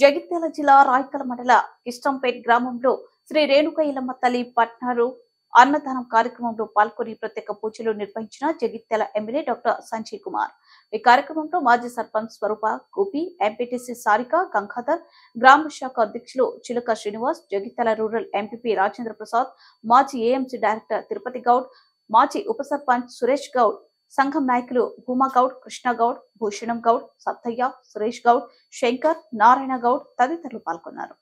జగిత్యాల జిల్లా రాయకల్ మండల కిష్టంపేట్ గ్రామంలో శ్రీ రేణుక ఎల్లమ్మ తల్లి పట్నారు అన్నదానం కార్యక్రమంలో పాల్గొని ప్రత్యేక పూజలు నిర్వహించిన జగిత్యాల ఎమ్మెల్యే డాక్టర్ సంజయ్ కుమార్. ఈ కార్యక్రమంలో మాజీ సర్పంచ్ స్వరూప గోపి, ఎంపీటీసీ సారిక గంగాధర్, గ్రామ శాఖ అధ్యక్షులు చిలక శ్రీనివాస్, జగిత్యాల రూరల్ ఎంపీపీ రాజేంద్ర ప్రసాద్, మాజీ ఏఎంసీ డైరెక్టర్ తిరుపతి గౌడ్, మాజీ ఉప సర్పంచ్ సురేష్ గౌడ్, సంఘం నాయకులు భూమా గౌడ్, కృష్ణ గౌడ్, భూషణం గౌడ్, సత్తయ్య, సురేష్ గౌడ్, శంకర్, నారాయణ గౌడ్ తదితరులు పాల్గొన్నారు.